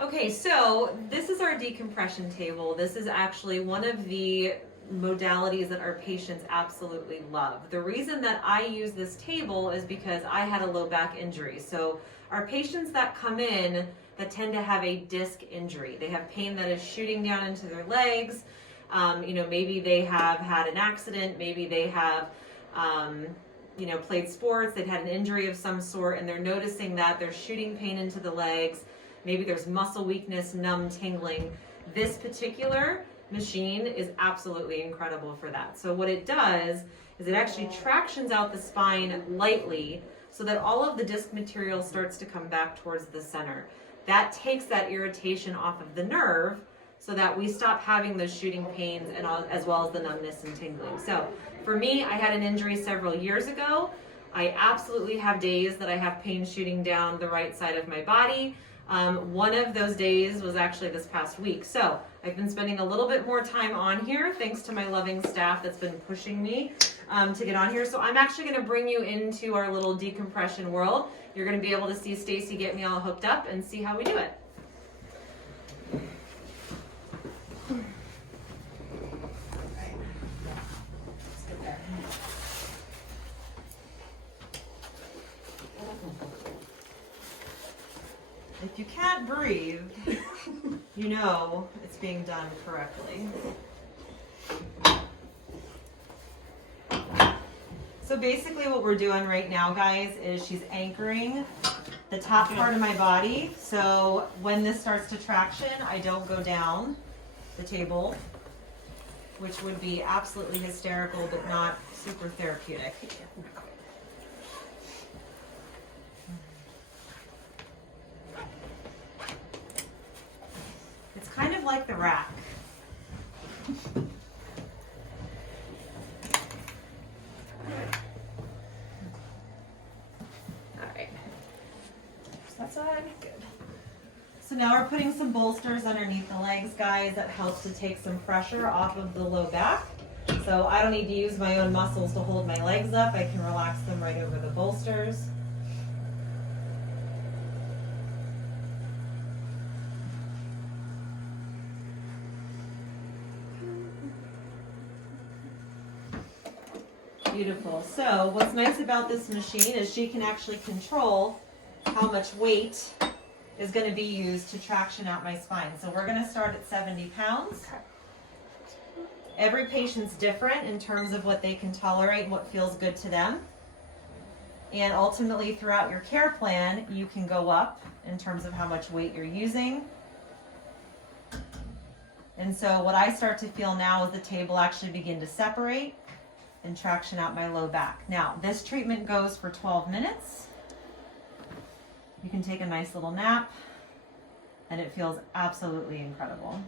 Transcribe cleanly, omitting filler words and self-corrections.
Okay, so this is our decompression table. This is actually one of the modalities that our patients absolutely love. The reason that I use this table is because I had a low back injury. So our patients that come in that tend to have a disc injury, they have pain that is shooting down into their legs. Maybe they have had an accident, maybe they have played sports, they've had an injury of some sort, and they're noticing that they're shooting pain into the legs. Maybe there's muscle weakness, numb, tingling. This particular machine is absolutely incredible for that. So what it does is it actually tractions out the spine lightly so that all of the disc material starts to come back towards the center. That takes that irritation off of the nerve so that we stop having those shooting pains and as well as the numbness and tingling. So for me, I had an injury several years ago. I absolutely have days that I have pain shooting down the right side of my body. One of those days was actually this past week. So I've been spending a little bit more time on here thanks to my loving staff that's been pushing me to get on here. So I'm actually going to bring you into our little decompression world. You're going to be able to see Stacy get me all hooked up and see how we do it. If you can't breathe, you know it's being done correctly. So basically what we're doing right now, guys, is she's anchoring the top part of my body. So when this starts to traction, I don't go down the table, which would be absolutely hysterical, but not super therapeutic. It's kind of like the rack. All right. So that's good. So now we're putting some bolsters underneath the legs, guys. That helps to take some pressure off of the low back. So I don't need to use my own muscles to hold my legs up. I can relax them right over the bolsters. Beautiful. So what's nice about this machine is she can actually control how much weight is going to be used to traction out my spine. So we're going to start at 70 pounds. Okay. Every patient's different in terms of what they can tolerate and what feels good to them. And ultimately throughout your care plan, you can go up in terms of how much weight you're using. And so what I start to feel now is the table actually begin to separate and traction out my low back. Now, this treatment goes for 12 minutes. You can take a nice little nap, and it feels absolutely incredible.